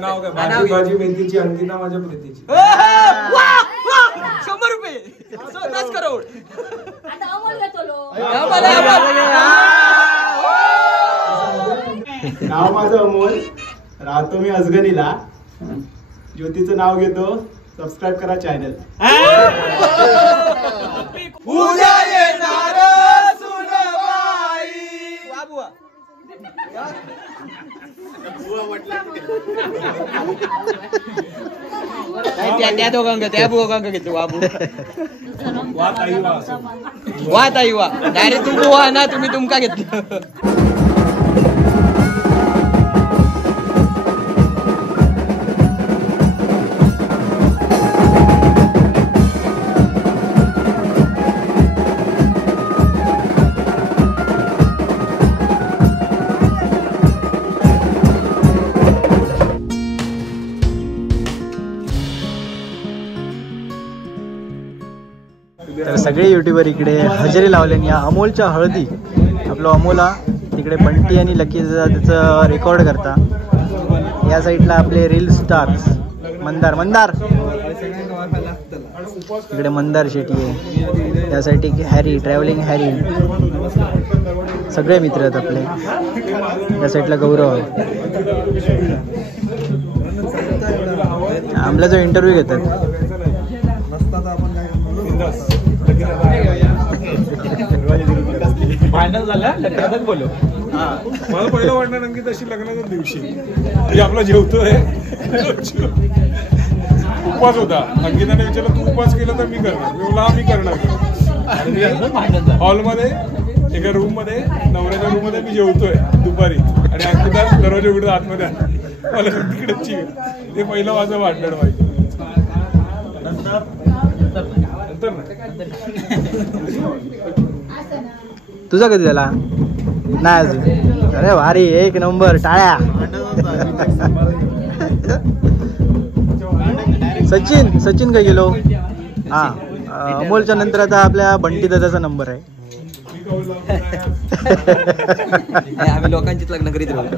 नाव काय भाजी मेथीची अंकिता माझ्या प्रीतीची. 100 रुपये 10 करोड. नाव माझं अमोल, राहतो मी अजगणीला. ज्योतीचं नाव घेतो, सबस्क्राईब करा चॅनल. उद्या येणार सुनबाई. वा बुवा. त्या दोघांक त्या बुवांक घेतलं बाबू. वा ताई वा. डायरेक्ट तू बुवा ना, तुम्ही तुमका घेतलं. तर सगळे युट्यूबर इकडे हजेरी लावले. या अमोलच्या हळदी आपलं अमोला तिकडे बंटी आणि लकी त्याचं रेकॉर्ड करता. या साईडला आपले रील स्टार्स मंदार इकडे मंदार शेट्टी आहे. या साईड हॅरी ट्रॅव्हलिंग हॅरी, सगळे मित्र आहेत आपले. या साईडला गौरव आमला जो इंटरव्ह्यू घेतात. फायनल झाला बोलो. मला पहिलं वाटणार अंकित अशी लग्नाच्या दिवशी म्हणजे आपला जेवतोय उपवास होता. अंकिताने विचारलं तू उपवास केला तर मी करणार. मी बोला मी करणार. हॉलमध्ये एका रूम मध्ये नवऱ्याच्या रूम मध्ये मी जेवतोय दुपारी आणि अंकिता दरवाजा उघडून आतमध्ये मला तिकडेची. ते पहिलं माझं वाटणार माहिती. तुझा कधी झाला नाही अजून. अरे भारी, एक नंबर, टाळ्या. सचिन काय गेलो. हा अमोलच्या नंतर आता आपल्या बंटी दादाचा नंबर आहे. आम्ही लोकांचीच लग्न करीत राहतो.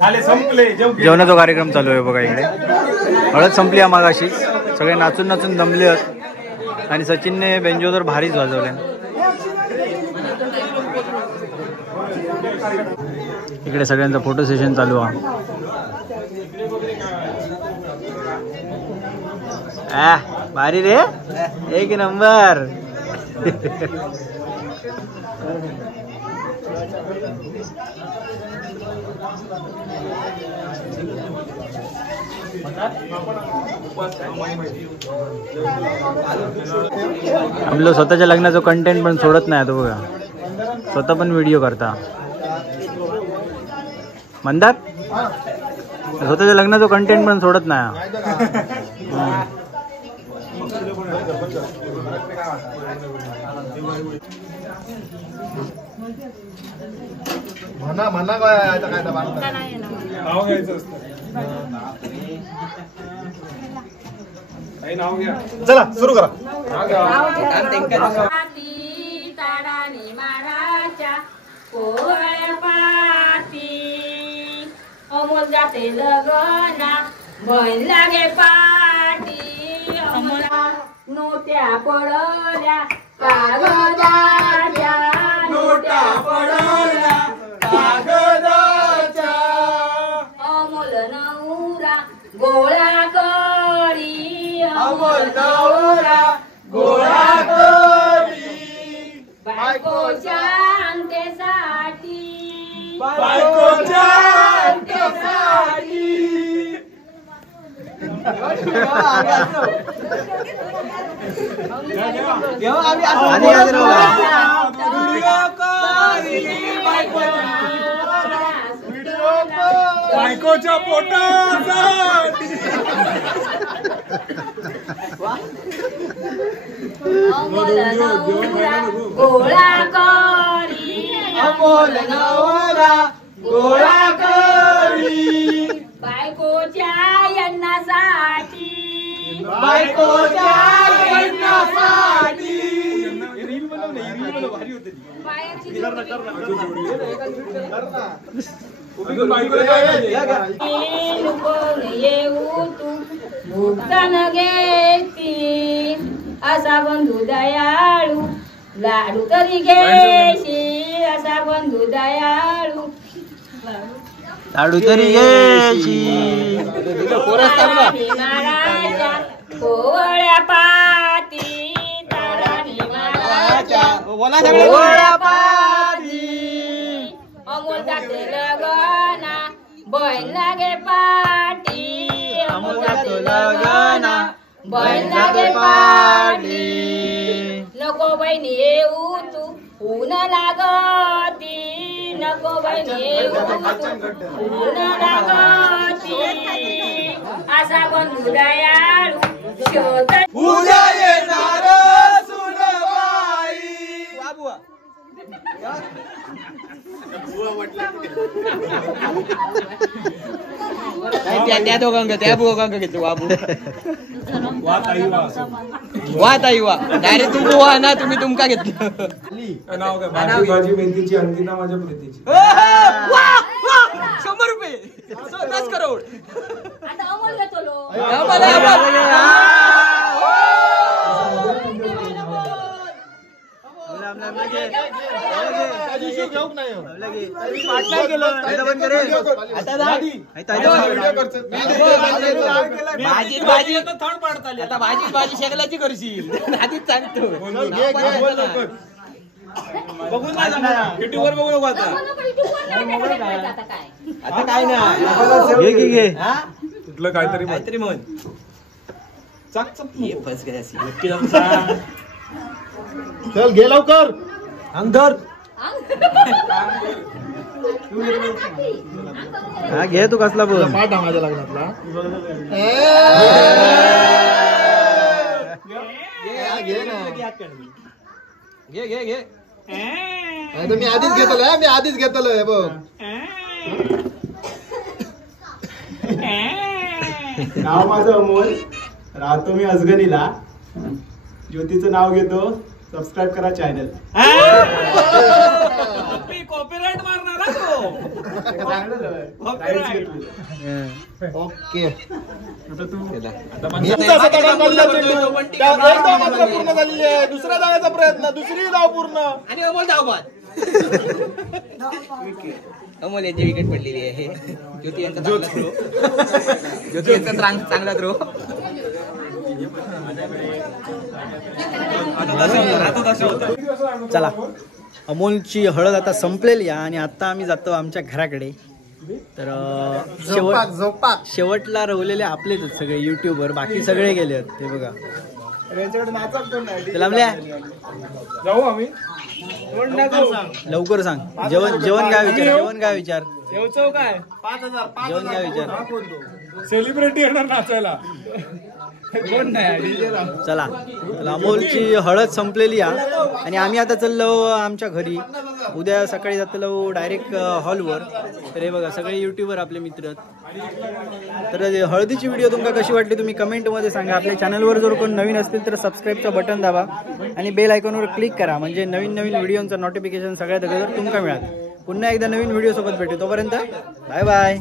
झाले संपले जेवणाचा कार्यक्रम चालू आहे बघा इकडे. हळद संपली मागाशी, सगळे नाचून नाचून दमले आहेत आणि सचिनने बेंजो तर भारीच वाजवले. इकडे सगळ्यांचा फोटो सेशन चालू आहे. भारी रे, एक नंबर. आपलं स्वतःच्या लग्नाचं कंटेंट पण सोडत नाही तो बघा, स्वतः पण व्हिडिओ करता. म्हणतात स्वतःच्या लग्नाचं कंटेंट पण सोडत नाही. म्हणा काय नाव घ्यायचं असतं. काही नाव घ्या. चला सुरू करा. अमोल जाते लगना बहीण लागे पाटी. अमोला नोट्या पडल्या कागदाच्या, नोट्या पडल्या कागदाच्या. अमोल नवरा गोळा करी, अमोल नवरा गोळा करी. बायकोच्या अंतेसाठी, बायकोच्या अंतेसाठी. बायकोच्या पोटासाठी. अमोल नवरा गोळा करी, अमोल नवरा गोळा करी. बायकोच्या यन्नासाठी, बायकोच्या यन्नासाठी. येऊ तू भुगतान घेती, असा बंधू दयाळू लाडू तरी घेशी. असा बंधू दयाळू लाडू तरी घ्यायची. महाराजा कोवळ्या पाती, ताराणी महाराजा कोवळ्या पाती. अमोल जाते लगना बहीण लागे पाटी, अमोल जाते लगना बहीण लागे पाटी. नको बहिणी येऊ तू ऊन लागती, नको बहिणी येऊ तू ऊन लागती. असा बंधू दयाळू शोध उद्या येणार सुनबाई. त्या दोघांक त्या दोघांक घेतो बाबू. वा ताई वा. वा ताई वा. डायरेक्ट तू वा ना, तुम्ही तुमका घेतलं. नाव काय? भाजी भाजी मेथीची, अंकिता माझ्या प्रीतीची. 100 रुपये 10 करोड. आता अमोल घेतो लो. भाजी शेगलाची करशील आधीच सांगतो. बघून युट्यूबवर बघू नको आता. आता काय नाही. घे कुठलं काहीतरी म्हण. चल घे लवकर. अंगधर हा घे तू कसला बोल. पाठ माझ्या लग्नातला. घे ना. मी आधीच घेतलं बघ. नाव माझं अमोल, राहतो मी अजगणीला. ज्योतीचं नाव घेतो, सबस्क्राईब करा चॅनल. कॉपीराइट मारणार ना तो. ओके पूर्ण झालेली आहे. दुसऱ्या धावाचा प्रयत्न, दुसरी धाव पूर्ण आणि अमोल धाव बाद. अमोल यांची विकेट पडलेली आहे. ज्योती यांचा चांगला थ्रो. ज्योती यांचा चांगला थ्रो. चला अमोलची हळद आता संपलेली आहे आणि आता आम्ही जातो आमच्या घराकडे. तर शेवटला रवलेले आपलेच आहेत सगळे युट्यूबर, बाकी सगळे गेले आहेत ते बघा. जाऊ आम्ही. लवकर सांग. जेवण काय विचार, जेवण काय विचार, काय 5,000 जेवण काय विचार. सेलिब्रिटी येणार नाचायला. चला अमोलची हळद संपलेली आहे आणि आम्ही आता चाललो आमच्या घरी. उद्या सकाळी जातलो डायरेक्ट हॉलवर. तर हे बघा सगळे युट्यूबर आपले मित्र आहेत. तर हळदीची व्हिडिओ तुमका कशी वाटली तुम्ही कमेंटमध्ये सांगा. आपल्या चॅनलवर जर कोण नवीन असतील तर सबस्क्राईबचं बटन दाबा आणि बेल आयकॉनवर क्लिक करा, म्हणजे नवीन व्हिडिओचं नोटिफिकेशन सगळ्यात अगोदर तुमका मिळाल. पुन्हा एकदा नवीन व्हिडिओ सोबत भेटू. तोपर्यंत बाय बाय.